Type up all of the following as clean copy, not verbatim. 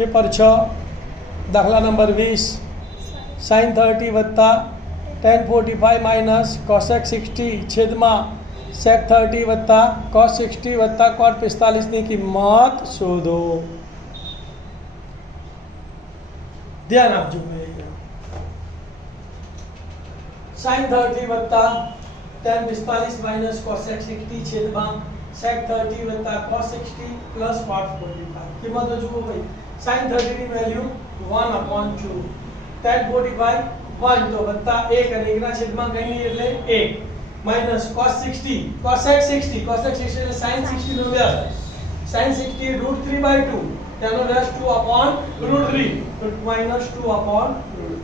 Paper 6 દાખલા number 20 sin 30 વત્તા tan 45 minus cosec 60 છેદમાં sec 30 વત્તા cos 60 વત્તા cot 45 ની કિંમત શોધો. ધ્યાન આપજો. sin 30 વત્તા tan 45 માઇનસ cosec 60 છેદમાં sec 30 વત્તા cos 60 પ્લસ cot 45 કિંમતો જુઓ ભાઈ. sin 30 ની વેલ્યુ 1/2, tan 45 1 તો વત્તા 1 અને 1 ના છેદમાં કંઈ નહીં એટલે 1 માઈનસ cos 60 cosec 60 એટલે sin 60 નો વ્યાસ. sin 60 √3/2 તેનો વ્યાસ 2/√3 તો માઈનસ 2/√3.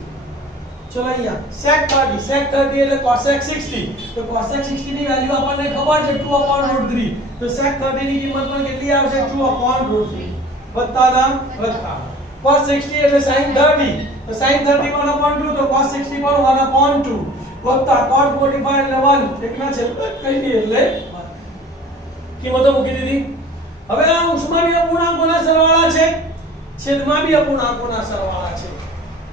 ચલો અહીંયા sec 30 એટલે cosec 60 તો cosec 60 ની વેલ્યુ આપણને ખબર છે 2/√3 તો sec 30 ની કિંમત પણ કેટલી આવશે 2/√3 વત્તાના વત્તા. cos 60 એટલે sin 30 તો sin 30 1/2 તો cos 60 પણ 1/2 વત્તા cot 45 એટલે 1 એકના છેદમાં કંઈ નહીં એટલે કિંમતો મૂકી દીધી. હવે આ અંશમાં બી અપૂર્ણાંકોના સરવાળા છે, છેદમાં બી અપૂર્ણાંકોના સરવાળા છે.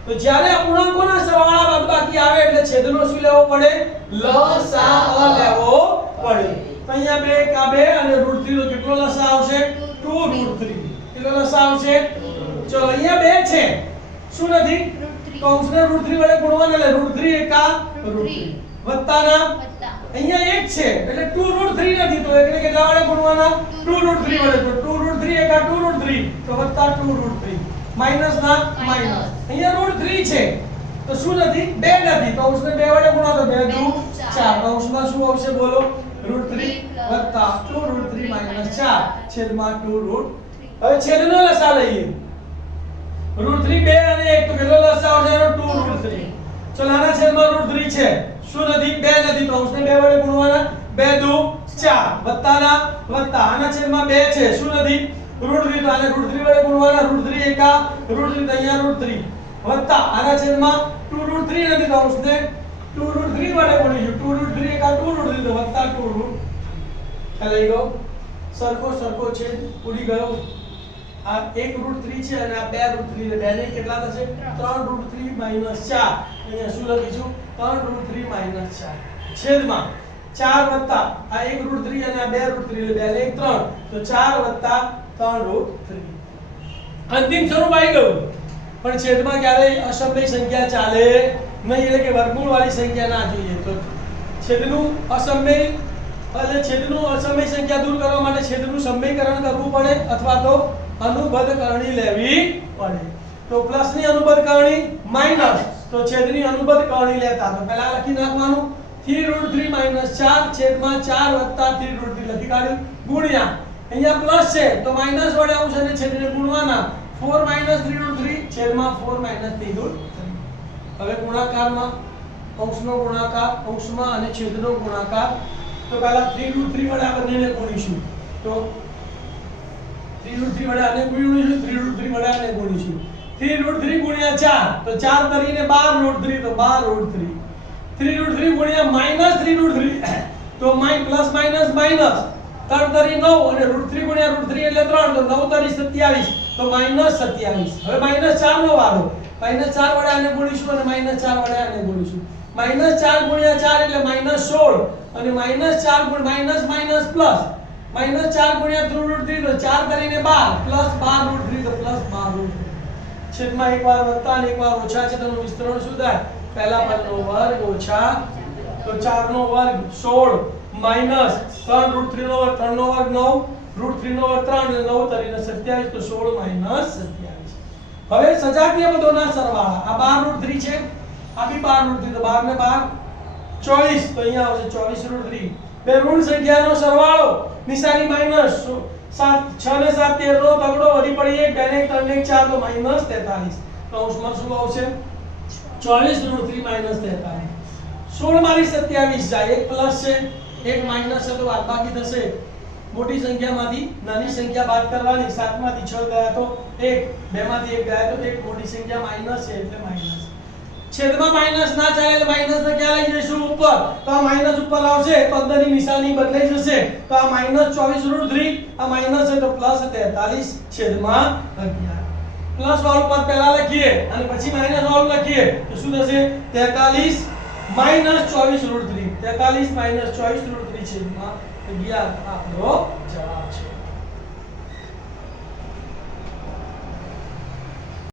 તો જ્યારે અપૂર્ણાંકોના સરવાળા બાદબાકી આવે એટલે છેદનો શું લેવો પડે લસાઅ લેવો પડે. તો અહીંયા 2 કા 2 અને √3 તો કેટલો લસાઅ આવશે 2√3. કેટલો લસાઅ આવશે? ચલો અહીંયા 2 છે શું નથી તો અંશને √3 વડે ગુણવાના એટલે √3 એકા √3 વત્તાના અહીંયા 1 છે એટલે 2√3 નથી તો એકને કેટલા વડે ગુણવાના 2√3 વડે તો 2√3 એકા 2√3 તો વત્તા 2√3 માઈનસ ના માઈનસ. અહીંયા √3 છે તો શું નથી 2 નથી તો અંશને 2 વડે ગુણો તો 2 દુ 4 તો અંશમાં શું આવશે બોલો √3 વત્તા 2√3 માઈનસ 4 છેદમાં 2√3. હવે છેદનો લસાઅ લઈએ. √3 2 અને 1 તો કેટલો લસાઅ આવશે 2√3. ચલો આના છેદમાં √3 છે શું નથી 2 નથી તો અંશને 2 વડે ગુણવાના 2 દુ 4 વત્તાના વત્તા આના છેદમાં 2 છે શું નથી √3 તો આને √3 વડે ગુણવાના √3 એકા √3 તો અહીંયા √3 વત્તા આના છેદમાં 2√3 નથી તો અંશને 2√3 વડે ગુણીશું 2√3 એકા 2√3 તો વત્તા 2√3 લઈ ગયો. સરખો છે ઉડી ગયો. આ 1√3 છે અને આ 2√3 એટલે 2 ને કેટલા થશે 3√3 માઈનસ 4 અહીંયા શું લખીશું 3√3 માઈનસ 4 છેદમાં 4 વત્તા આ 1√3 અને આ 2√3 એટલે 2 ને 3 તો 4 વત્તા 3√3. અંતિમ સ્વરૂપ આવી ગયું. પણ છેદમાં ક્યારેય અસમય સંખ્યા ચાલે નહીં એટલે કે વર્ગમૂળ વાળી સંખ્યા ના જોઈએ. તો છેદનું અસમય એટલે છેદનું અસમય સંખ્યા દૂર કરવા માટે છેદનું સમયકરણ કરવું પડે અથવા તો અનુબદ્ધ કરણી લેવી પડે. તો પ્લસ ની અનુબદ્ધ કરણી માઈનસ તો છેદની અનુબદ્ધ કરણી લેતા તો પહેલા લખી નાખવાનું 3√3 માઈનસ 4 છેદમાં 4 વત્તા 3√3 લખી કાઢ્યું ગુણ્યા અહીંયા પ્લસ છે તો માઈનસ વડે અંશ અને છેદને ગુણવાના 4 માઈનસ 3√3 છેદમાં 4 માઈનસ 3√3. હવે ગુણાકારમાં અંશનો ગુણાકાર અંશમાં અને છેદનો ગુણાકાર તો પહેલા 3√3 વડે આ બંનેને ગુણીશું તો 3√3 વડે આને ગુણીશું 3√3 વડે આને ગુણીશું 3√3 ગુણ્યા 4 તો 4 તરીને 12√3 તો 12√3 3√3 ગુણ્યા માઈનસ 3√3 તો પ્લસ માઈનસ માઈનસ 3 તરી 9 અને √3 ગુણ્યા √3 એટલે 3 તો 9 તરી 27 તો માઈનસ 27. હવે માઈનસ 4 નો વારો માઈનસ 4 વડે આને ગુણીશું અને માઈનસ 4 વડે આને ગુણીશું માઈનસ 4 ગુણ્યા 4 એટલે માઈનસ 16 અને માઈનસ 4 ગુણ માઈનસ માઈનસ પ્લસ માઈનસ 4 ગુણ્યા 3√3 તો 4 કરીને 12 પ્લસ 12√3 તો પ્લસ 12√3 છેદમાં એકવાર વત્તા અને એકવાર ઓછા છે તેનું વિસ્તરણ શું થાય પહેલા પદનો વર્ગ ઓછા તો 4 નો વર્ગ 16 માઈનસ 3√3 નો વર્ગ 3 નો વર્ગ 9 √3 નો વર્ગ 3 અને 9 તરીને 27 તો 16 માઈનસ 27. હવે સજાતીય પદોના સરવાળા આ 12√3 છે આ બી 12√3 તો 12 ને 12 24 તો અહીંયા આવશે 24√3. બે ઋણ સંખ્યાનો સરવાળો નિશાની માઈનસ 6 ને 7 13 નો તગડો વધી પડી 1 2 ને 3 ને 4 તો માઈનસ 43 તો અંશમાં શું આવશે 24√3 માઈનસ 43. 16 માંથી 27 જાય એક પ્લસ છે એક માઈનસ છે તો બાદબાકી થશે. મોટી સંખ્યામાંથી નાની સંખ્યા બાદ કરવાની 7 માંથી 6 ગયા તો 1 2 માંથી 1 ગયા તો 1 મોટી સંખ્યા માઈનસ છે એટલે માઈનસ. છેદમાં માઈનસ ના ચાલે એટલે માઈનસ ને ક્યાં લઈ જઈશું ઉપર તો આ માઈનસ ઉપર આવશે તો અંદરની નિશાની બદલાઈ જશે તો આ માઈનસ 24√3 આ માઈનસ છે તો પ્લસ 43 છેદમાં 11. પ્લસ વાળું પદ પહેલા લખીએ અને પછી માઈનસ વાળું લખીએ તો શું થશે 43 માઈનસ 24 √3 43 માઈનસ 24 √3 છેદમાં 11 આપણો જવાબ છે।